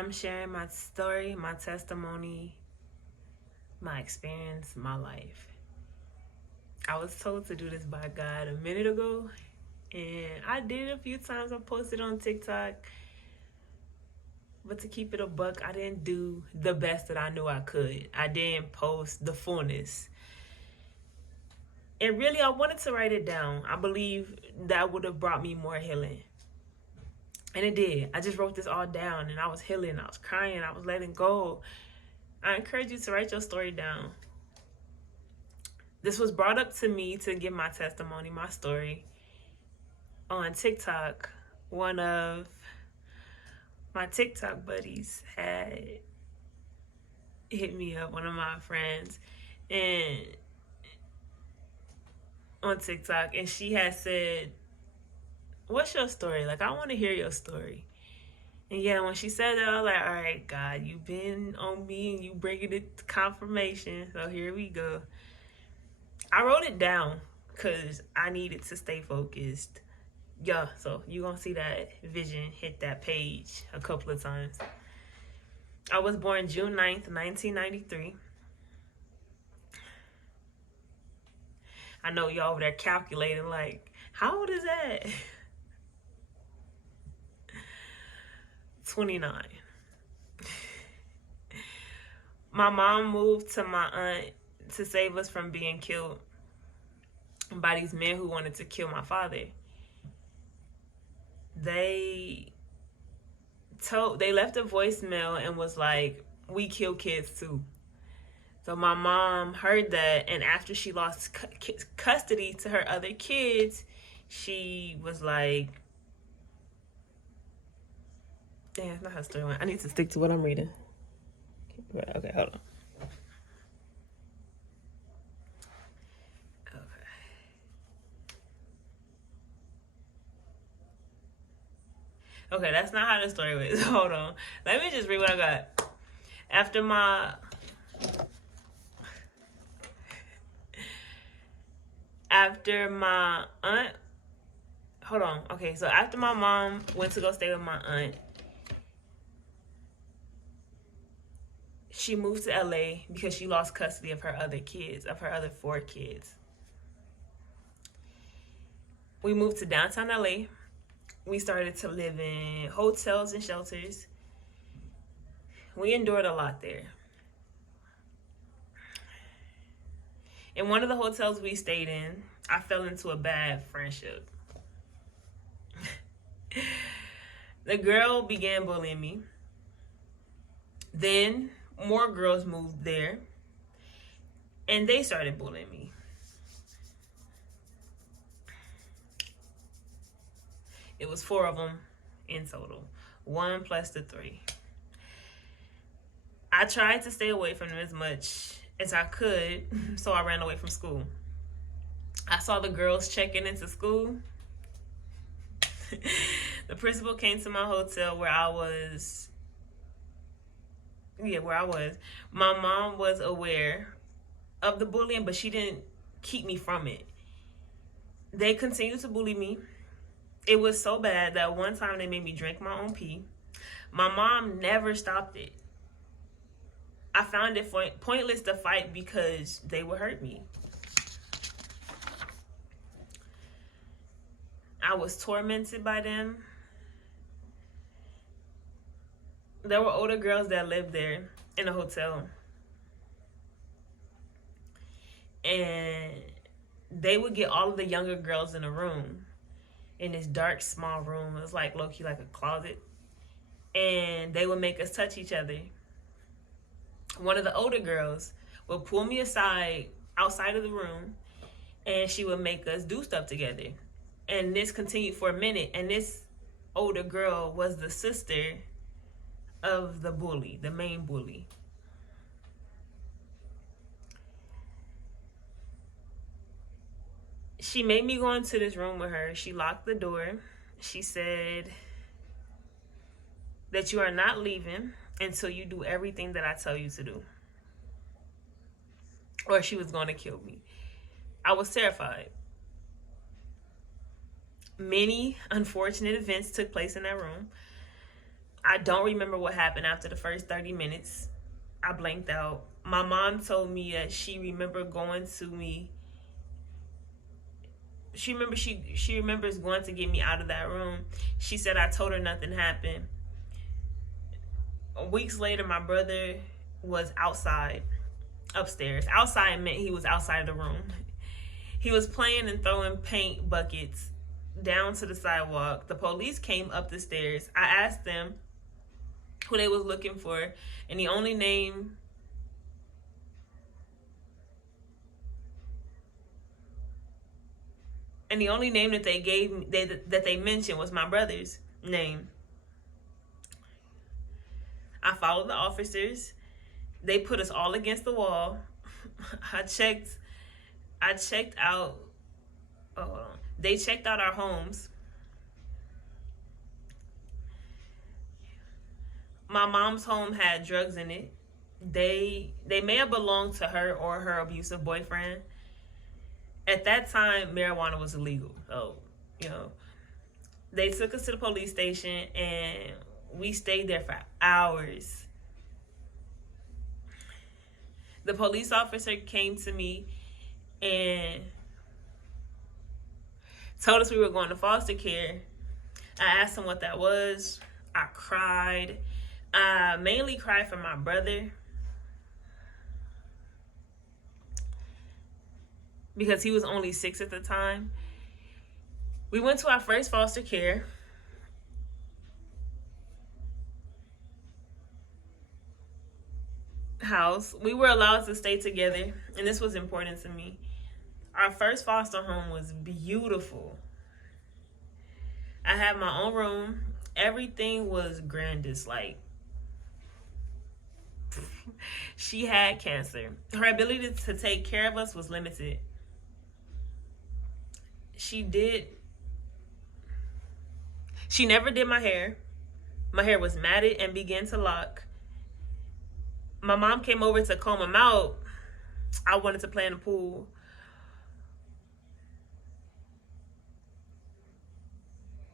I'm sharing my story, my testimony, my experience, my life. I was told to do this by God a minute ago, and I did it a few times. I posted on TikTok, but to keep it a buck, I didn't do the best that I knew I could. I didn't post the fullness. And really, I wanted to write it down. I believe that would have brought me more healing. And it did. I just wrote this all down, and I was healing. I was crying. I was letting go. I encourage you to write your story down. This was brought up to me to give my testimony, my story, on TikTok. One of my TikTok buddies had hit me up, one of my friends, and on TikTok, and she had said, "What's your story? Like, I want to hear your story." And yeah, when she said that, I was like, all right, God, you've been on me and you bringing it to confirmation. So here we go. I wrote it down because I needed to stay focused. Yeah, so you're going to see that vision hit that page a couple of times. I was born June 9th, 1993. I know y'all over there calculating like, how old is that? 29. My mom moved to my aunt to save us from being killed by these men who wanted to kill my father. They left a voicemail and was like, "We kill kids too." So my mom heard that, and after she lost custody to her other kids, she was like, damn, that's not how the story went. I need to stick to what I'm reading. Okay, hold on. Okay, that's not how the story went. Hold on. Let me just read what I got. After my aunt, hold on. Okay, so after my mom went to go stay with my aunt, she moved to LA because she lost custody of her other kids, of her other 4 kids. We moved to downtown LA. We started to live in hotels and shelters. We endured a lot there. In one of the hotels we stayed in, I fell into a bad friendship. The girl began bullying me. Then more girls moved there, and they started bullying me. It was 4 of them in total, 1 plus the 3. I tried to stay away from them as much as I could, so I ran away from school. I saw the girls checking into school. The principal came to my hotel where I was. My mom was aware of the bullying, but she didn't keep me from it. They continued to bully me. It was so bad that one time they made me drink my own pee. My mom never stopped it. I found it pointless to fight because they would hurt me. I was tormented by them. There were older girls that lived there in a hotel. And they would get all of the younger girls in a room, in this dark, small room. It was like low-key like a closet. And they would make us touch each other. One of the older girls would pull me aside outside of the room, and she would make us do stuff together. And this continued for a minute. And this older girl was the sister of the bully, the main bully. She made me go into this room with her. She locked the door. She said that you are not leaving until you do everything that I tell you to do, or she was going to kill me. I was terrified. Many unfortunate events took place in that room. I don't remember what happened after the first 30 minutes. I blanked out. My mom told me that she remembered going to me. She remembers going to get me out of that room. She said I told her nothing happened. Weeks later, my brother was outside, upstairs. Outside meant he was outside of the room. He was playing and throwing paint buckets down to the sidewalk. The police came up the stairs. I asked them who they was looking for, and the only name that they gave me, that they mentioned, was my brother's name. I followed the officers. They put us all against the wall. I checked out. Oh, hold on. They checked out our homes. My mom's home had drugs in it. They may have belonged to her or her abusive boyfriend. At that time, marijuana was illegal. So, they took us to the police station and we stayed there for hours. The police officer came to me and told us we were going to foster care. I asked him what that was. I cried. I mainly cried for my brother because he was only 6 at the time. We went to our first foster care. House. We were allowed to stay together, and this was important to me. Our first foster home was beautiful. I had my own room. Everything was grandest. Like, she had cancer. Her ability to take care of us was limited. She never did my hair. My hair was matted and began to lock. My mom came over to comb them out. I wanted to play in the pool.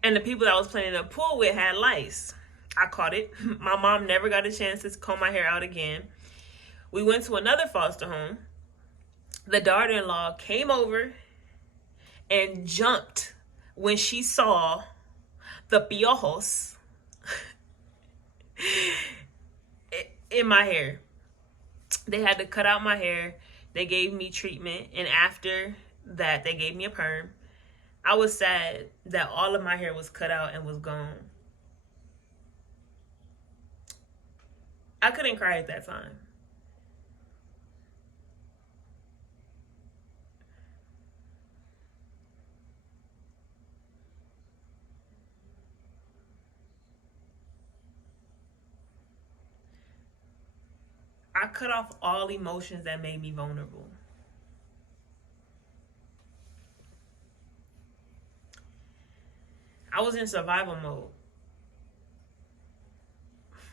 And the people that I was playing in the pool with had lice. I caught it. My mom never got a chance to comb my hair out again. We went to another foster home. The daughter-in-law came over and jumped when she saw the piojos in my hair. They had to cut out my hair. They gave me treatment, and after that, they gave me a perm. I was sad that all of my hair was cut out and was gone. I couldn't cry at that time. I cut off all emotions that made me vulnerable. I was in survival mode.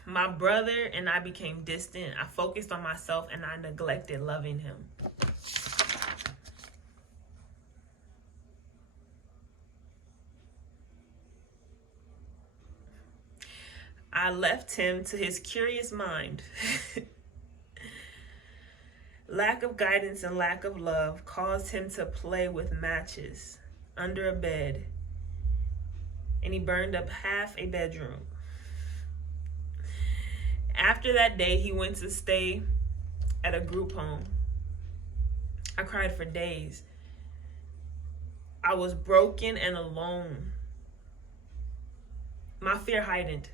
My brother and I became distant. I focused on myself and I neglected loving him. I left him to his curious mind. Lack of guidance and lack of love caused him to play with matches under a bed, and he burned up half a bedroom. After that day, he went to stay at a group home. I cried for days. I was broken and alone. My fear heightened.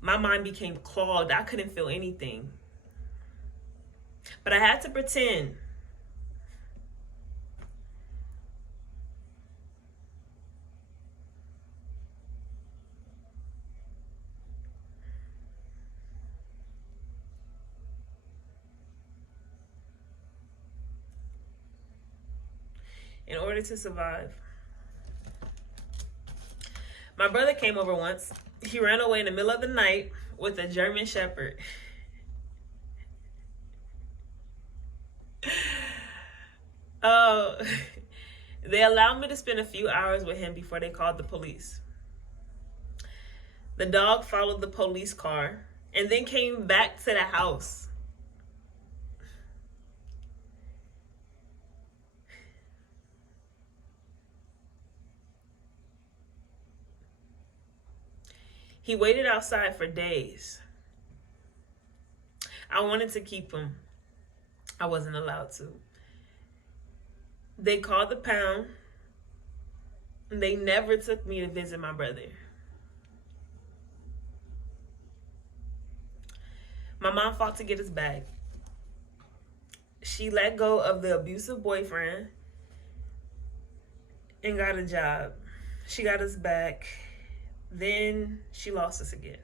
My mind became clogged. I couldn't feel anything. But I had to pretend. In order to survive. My brother came over once. He ran away in the middle of the night with a German Shepherd. They allowed me to spend a few hours with him before they called the police. The dog followed the police car and then came back to the house. He waited outside for days. I wanted to keep him. I wasn't allowed to. They called the pound. They never took me to visit my brother. My mom fought to get us back. She let go of the abusive boyfriend and got a job. She got us back. Then she lost us again.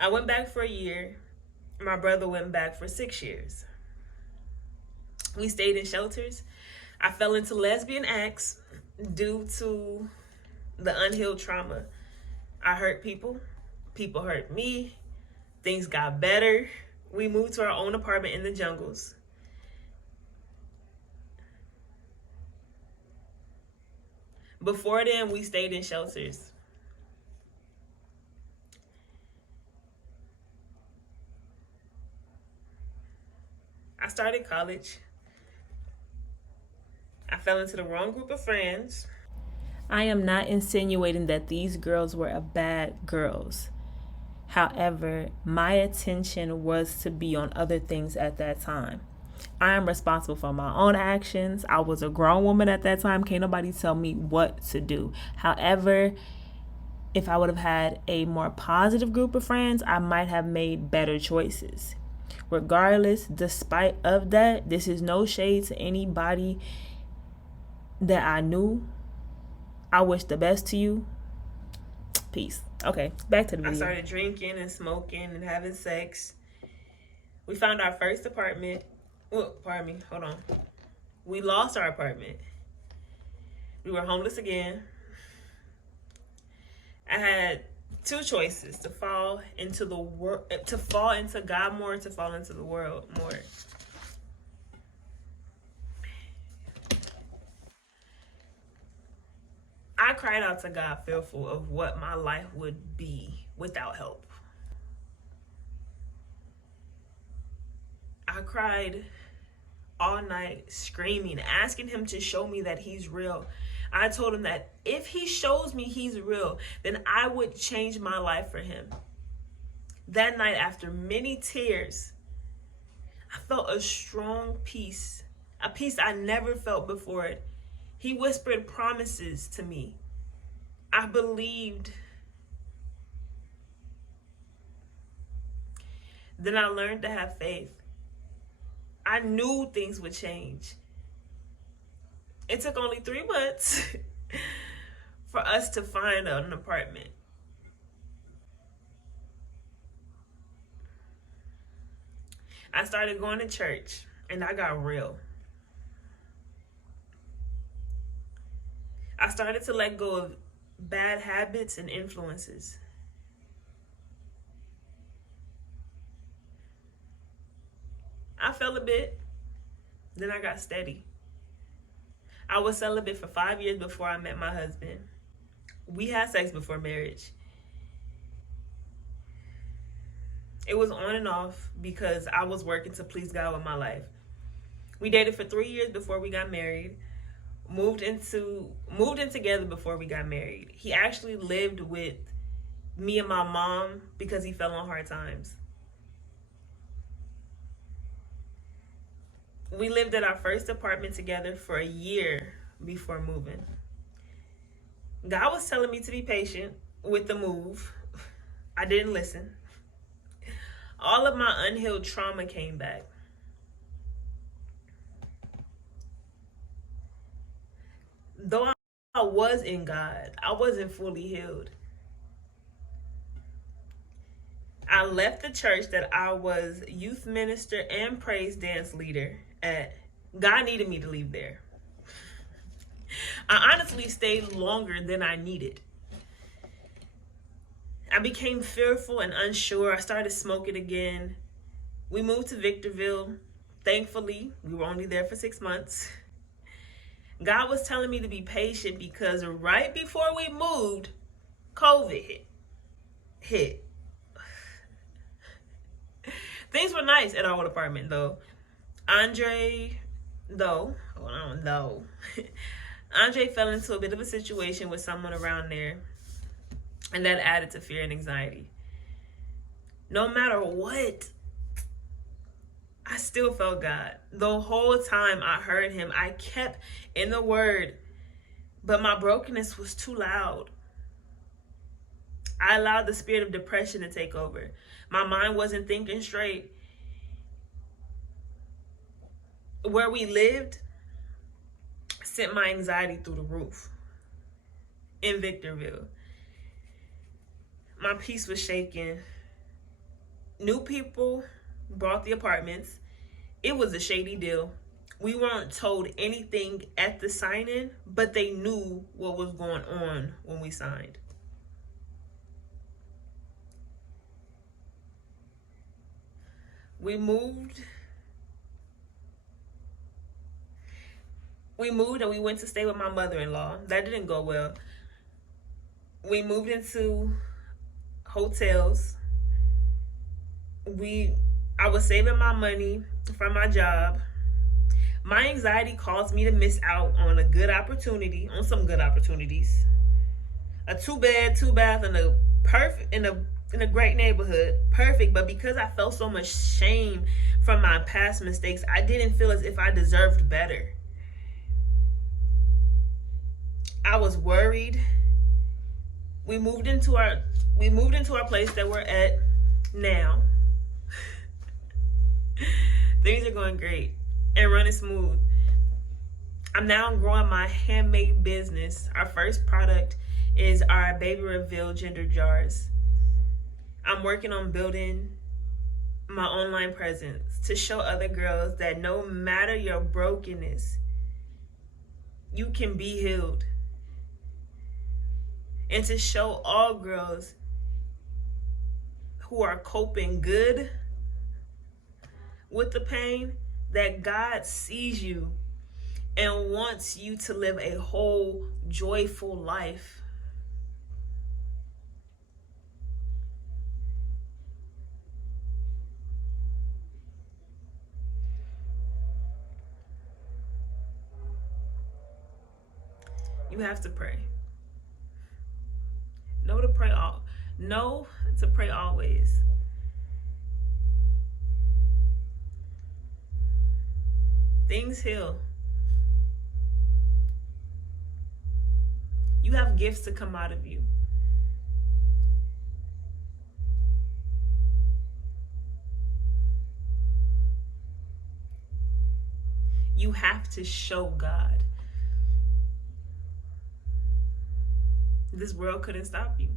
I went back for a year. My brother went back for 6 years. We stayed in shelters. I fell into lesbian acts due to the unhealed trauma. I hurt people. People hurt me. Things got better. We moved to our own apartment in the jungles. Before then, we stayed in shelters. I started college. I fell into the wrong group of friends. I am not insinuating that these girls were bad girls. However, my attention was to be on other things at that time. I am responsible for my own actions. I was a grown woman at that time. Can't nobody tell me what to do. However, if I would have had a more positive group of friends, I might have made better choices. Regardless, despite of that, this is no shade to anybody that I knew. I wish the best to you. Peace. Okay, back to the video. I started drinking and smoking and having sex. We found our first apartment. Oh, pardon me. Hold on. We lost our apartment. We were homeless again. I had two choices: to fall into the world, to fall into God more, to fall into the world more. I cried out to God, fearful of what my life would be without help. I cried all night, screaming, asking him to show me that he's real. I told him that if he shows me he's real, then I would change my life for him. That night, after many tears, I felt a strong peace, a peace I never felt before it. He whispered promises to me. I believed. Then I learned to have faith. I knew things would change. It took only 3 months for us to find an apartment. I started going to church and I got real. I started to let go of bad habits and influences. I fell a bit, then I got steady. I was celibate for 5 years before I met my husband. We had sex before marriage. It was on and off because I was working to please God with my life. We dated for 3 years before we got married. Moved in together before we got married. He actually lived with me and my mom because he fell on hard times. We lived at our first apartment together for a year before moving. God was telling me to be patient with the move. I didn't listen. All of my unhealed trauma came back. Though I was in God, I wasn't fully healed. I left the church that I was youth minister and praise dance leader at. God needed me to leave there. I honestly stayed longer than I needed. I became fearful and unsure. I started smoking again. We moved to Victorville. Thankfully, we were only there for 6 months. God was telling me to be patient because right before we moved, COVID hit. Things were nice at our old apartment though. Andre, though, hold on, though. Andre fell into a bit of a situation with someone around there, and that added to fear and anxiety. No matter what, I still felt God. The whole time I heard him, I kept in the word, but my brokenness was too loud. I allowed the spirit of depression to take over. My mind wasn't thinking straight. Where we lived sent my anxiety through the roof. In Victorville, my peace was shaken. New people bought the apartments. It was a shady deal. We weren't told anything at the sign-in, but they knew what was going on when we signed. We moved and we went to stay with my mother-in-law. That didn't go well. We moved into hotels. I was saving my money from my job. My anxiety caused me to miss out on some good opportunities. A 2-bed, 2-bath in a great neighborhood. Perfect, but because I felt so much shame from my past mistakes, I didn't feel as if I deserved better. I was worried. We moved into our place that we're at now. Things are going great and running smooth. I'm now growing my handmade business. Our first product is our baby reveal gender jars. I'm working on building my online presence to show other girls that no matter your brokenness, you can be healed. And to show all girls who are coping good with the pain that God sees you and wants you to live a whole, joyful life. You have to pray. Know to pray always. Things heal. You have gifts to come out of you. You have to show God. This world couldn't stop you.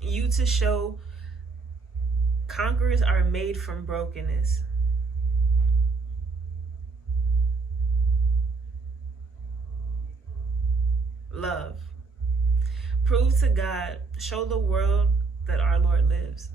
You to show conquerors are made from brokenness. Love. Prove to God, show the world that our Lord lives.